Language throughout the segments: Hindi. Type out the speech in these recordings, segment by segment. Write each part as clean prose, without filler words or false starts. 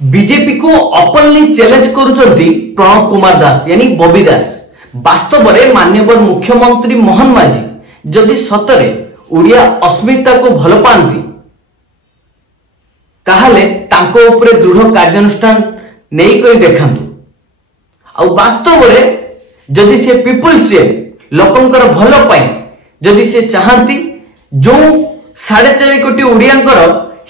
बीजेपी को ओपनली चैलेंज करुचंती प्रणव कुमार दास यानी बबी दास। वास्तव में माननीय मुख्यमंत्री मोहन माझी जदि सतरे ओडिया अस्मिता को भल पाती ताहले तांको उपरे दृढ़ कार्यानुष्ठान नहीं कोई देखांतु। आ वास्तव में जदि से पीपुल से लोकंकर भल पाई जदि से चाहती जो 4.5 कोटी ओडियांकर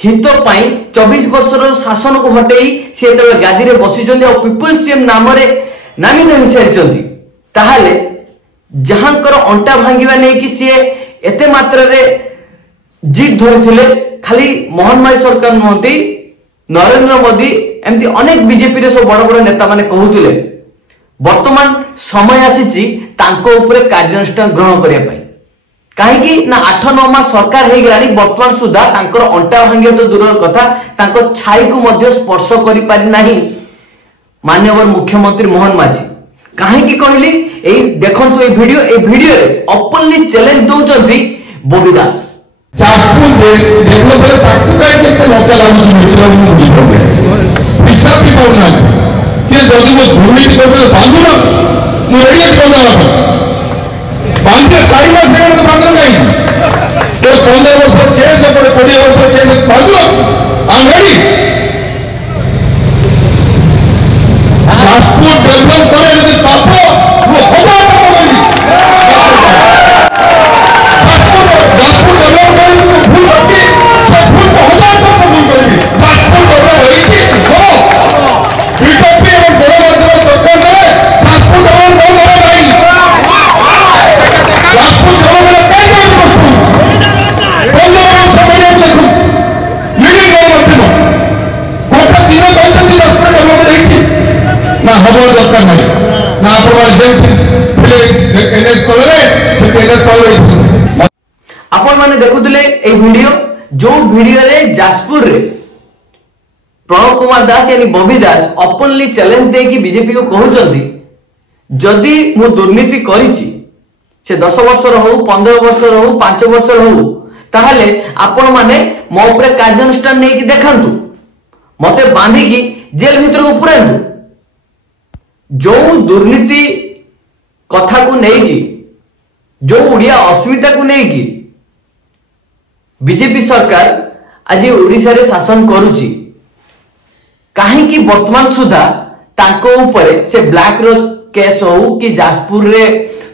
हित पाई 24 वर्षर शासन को हटई से गादी रे बसी पीपुल सीएम नाम नामित हो सारी ताहले जहांकर अंटा भांगिबा नहीं कि सी एते मात्रा रे जिद धरथिले खाली मोहन माई सरकार नहती नरेंद्र मोदी एमती अनेक बीजेपी रे सब बड़ बड़ नेता माने कहउथिले वर्तमान समय आसीची तांको ऊपर कार्यानुष्ठान ग्रहण करिया पाई कहीं ना 8-9 मास सरकार हो गलानी वर्तमान सुधा तांकर अंटा भांगिया तो दूर कथा तांको छाई को मध्य स्पर्श करि पारि नाही माननीय मुख्यमंत्री मोहन माझी। कहीं कहली ए देखंतु ए वीडियो रे ओपनली चैलेंज दउचंती बबी दास। जाजपुर डेवलपर ताकू काय केते मौका लागुची नेचुरल मुंडी प्रॉब्लम हिसाब भी बोलना कि जदि मो दुर्नीति करबे बांधु ना मो रेडी करना बांधे 4 मास हे तो बांधो नहीं तो 15 वर्ष केस पड़े 20 वर्ष केस बांधो I am ready. Jajpur develop करे यदि पाप वो 1000 टका बोली जाजपुर डेवलप करे भूल होती से भूल को 1000 टका भूल करेगी जाजपुर डेवलप होई थी हो बीजेपी और बड़े सरकार ने जाजपुर डेवलप नहीं करे नहीं जाजपुर डेवलप कई बार वस्तु 15 वर्ष समय देखो मीटिंग नहीं होती कोटा दिन कहते जाजपुर डेवलप नहीं थी ना हबर दरकार नहीं ना आपण जेमती एनएस तलरे से एनएस तलरे आपण माने देखुतले ए वीडियो जो वीडियो रे जाजपुर रे प्रणव कुमार दास यानी बबी दास ओपनली चैलेंज दे कि बीजेपी को कहउचंती जदि मु दुर्नीति करिछि से 10 वर्ष हो 15 वर्ष हो 5 वर्ष हो ताहले आपण माने मो ऊपर कार्यानुष्ठान नै कि देखांतु मते बांधी कि जेल भीतर को पुरांतु। जो दुर्नीति कथा को नहीं कि जो ओडिया अस्मिता को नहीं कि बीजेपी सरकार आज ओडिशा रे शासन करुची कहीं वर्तमान सुधा तांको ऊपर से ब्लैक रोज केस हो कि जाजपुर रे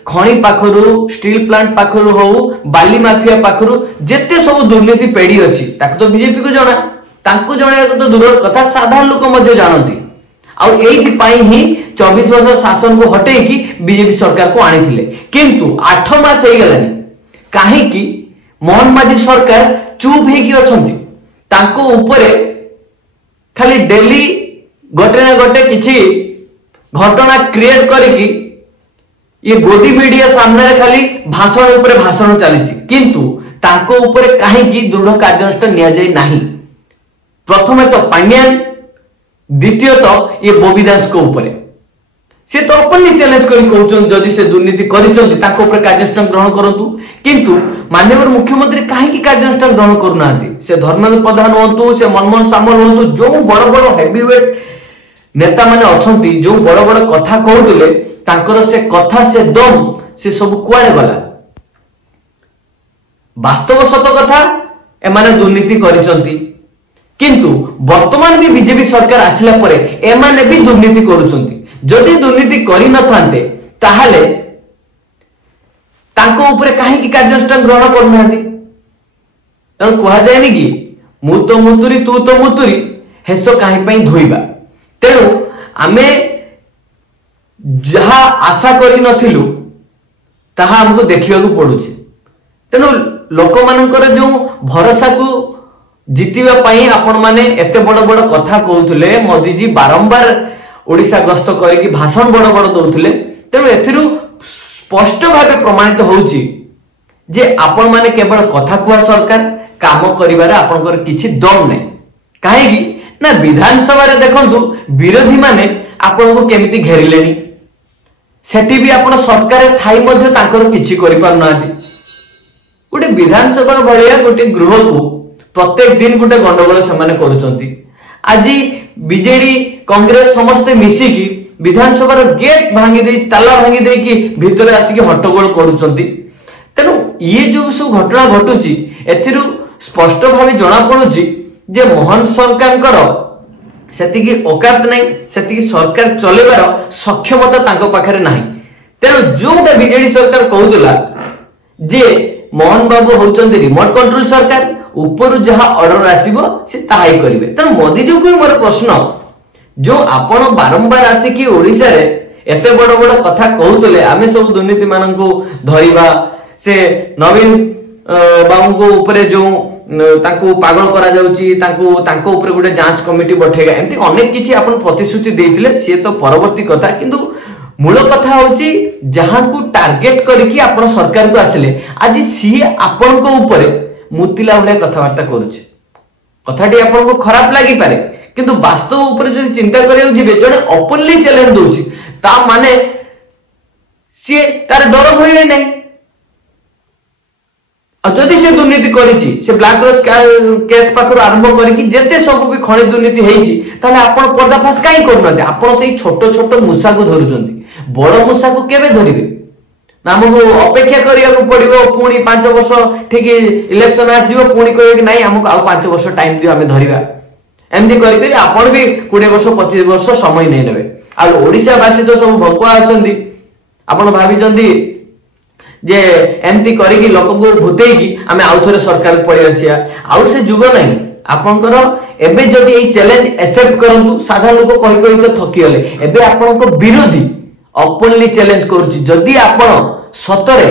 खणी पाखरु स्टील प्लांट पाखरु हो बाली माफिया पाखरु जेते सब दुर्नीति पेड़ी अछि ताको तो बीजेपी को जणा तांको जणा तो दूर कथा साधारण लोक मध्य जानती आ एही पाई ही 24 वर्ष शासन को हटे कि बीजेपी सरकार को आनी थिले किंतु 8 मास हे गलानी काहे कि मोहन माझी सरकार चुप हे कि अछंती तांको ऊपरे खाली डेली गोटे ना गोटे किछि घटना क्रिएट करके ये गोदी मीडिया सामने खाली भाषण ऊपर भाषण चली किंतु तांको ऊपर काहे कि दृढ़ कार्यानुष्ठान निया जाय नाही। प्रथमे तो पांड्यान द्वितीय तो ये बबी दास को ऊपर से तो ओपनली चैलेंज करी कहउचन जदि से दुर्नीति करिचंती ताको ऊपर कार्यानुष्ठान ग्रहण करंतु किंतु माननीय मुख्यमंत्री काहे कि कार्यानुष्ठान ग्रहण करूनांती से धर्मेंद्र प्रधान होंतु से मनमोहन सामल होंतु जो बड़ बड़ हेवीवेट नेता माने अछंती जो बड़ बड़ कथा कहउतले तांकर से कथा से दम से सब कुआडे गला वास्तव सत कथा एमाने दुर्नीति करिचंती किंतु वर्तमान भी बीजेपी सरकार आसिला परे एमाने भी दुर्नीति करूचंती जदि दुर्नीति करि न थांते ताहाले तांको ऊपर काहे कि कार्यानुष्ठान ग्रहण करनांती तन कहा जायनी कि मु तो मुतुरी तू तो मुतुरी हेसो काहे पई धोइबा तेनु आमे जहा आशा करि नथिलु ताहा हमको देखिबा को पडुछि तेनु लोक मानकर जो भरोसा को जितिबा पई आपण माने एते बड़ बड़ कथा कहउथले मोदी जी बारंबार ओडिशा गस्त करके भाषण बड़ बड़ दउथले तेनु एथिरु स्पष्ट भाबे प्रमाणित होउची जे आपण माने केवल कथा कुआ सरकार काम करिवारे आपनकर किछि दम नै काहे कि ना विधानसभा रे देखंतु विरोधी माने आपण को केमिति घेरिलेनी सेठी भी आपण सरकार थाई मध्ये तांकर किछि करि पार नादी गोटे विधानसभा भलिया गोटे गृह को प्रत्येक दिन गोटे गंडगोल से माने करूचंती आज बीजेडी कांग्रेस समस्ते मिसिकी विधानसभा गेट भांगी दे ताला भांगी दे कि भितर आसिक हट्टगोल करूछंती। तेणु ये जो सब घटना घटुची एथिरु स्पष्ट भाव जना पड़ुची जे मोहन सरकार सेतिकी औकात नहीं, सेतिकी सरकार चलेबार सक्षमता तांको पाखरे नाही। तेणु जोटा बीजेडी सरकार कहउतला जे मोहन बाबू होचंती रिमोट कंट्रोल सरकार, ऊपर जहां ऑर्डर आसीबो से ताहाई करिवे। तेणु मोदी जी को मोर प्रश्न जो आपण बारंबार आसिकी ओडिसा रे एते बड़ बड़ कथा कहउतले आमे सब दुर्नीति माननकु धरिबा, से नवीन बाबू को ऊपर जो तांको पागल करा जाउची, तांको ऊपर गोटे जांच कमिटी बैठेगा, एमती अनेक किछि आपण प्रतिश्रुति देइतिले से तो परवर्ती कथा। किंतु मूल कथा होची जहां को टार्गेट करके आपण सरकार को आसिले आज सी आपण को ऊपर मुतिला भले कथावार्ता करूचे। कथाटी आपण को खराब लागि पारे किंतु वास्तव ऊपर जदि चिंता करियो जिबे जने ओपनली चैलेंज दोची ता माने सी तार डर भय नै। जदि से दुर्नीति करिछि से ब्लैक रोज केस पाखर आरंभ करके जेते सब भी खनि दुर्नीति हेछि ताले आपण पर्दाफाश काई करनते। आपण सेही छोट छोट मुसा को धरुचंती, बड़ मुसा को केबे धरिबे ना हमको अपेक्षा करिया को पड़िबो। पुणी 5 वर्ष ठीक इलेक्शन आस जिवो पुणी कहबे कि नाही हमको आ 5 वर्ष टाइम दियो हमें धरिबा, एमदी करि करि आपण भी 20 वर्ष 25 वर्ष समय नै नेबे। आ ओडिसा वासी तो सब भकुआ अछंती, आपण भाबिचंती जे एमती करिकी लोक को भूतेकी आमे आउ थरे सरकार पळि आसिया, आउ से जुग नाही। आपनकर एबे जदि ए चैलेंज एक्सेप्ट करंतु साधारण लोक कहि कहि तो थकी गले, एबे आपनको विरोधी ओपनली चैलेंज करूची जदि आपण सतरे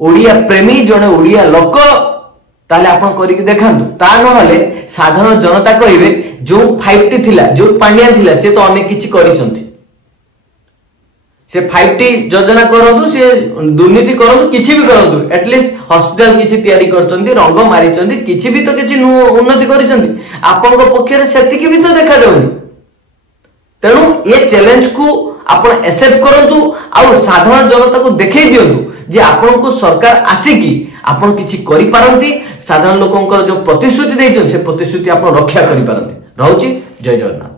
ओडिया प्रेमी जने ओडिया लोक ताले आपण करिकी देखांतु, ता नहले साधारण जनता कहिबे जो 5T थिला जो पांड्या थिला से तो अनेक किछि करिसंती। से 5T योजना करंतु, से दुर्नीति करंतु, किछि भी करंतु, एटलीस्ट हॉस्पिटल किछि तयारी करचंती, रंग मारिचंती, किछि भी तो किछि उन्नति करिसंती। आपनक पक्षरे सेतिकी भी तो देखा जाउनी। तेणु ये चैलेंज को आपण एक्सेप्ट करंतु आ साधारण जनता को देखै दियंतु जे आपण को सरकार आसीकी आपण किछि करि पारंती, साधारण लोकंकर जो प्रतिश्रुति दैछन से प्रतिश्रुति आपण रक्षा करि पारंती। रहउची जय जगन्नाथ।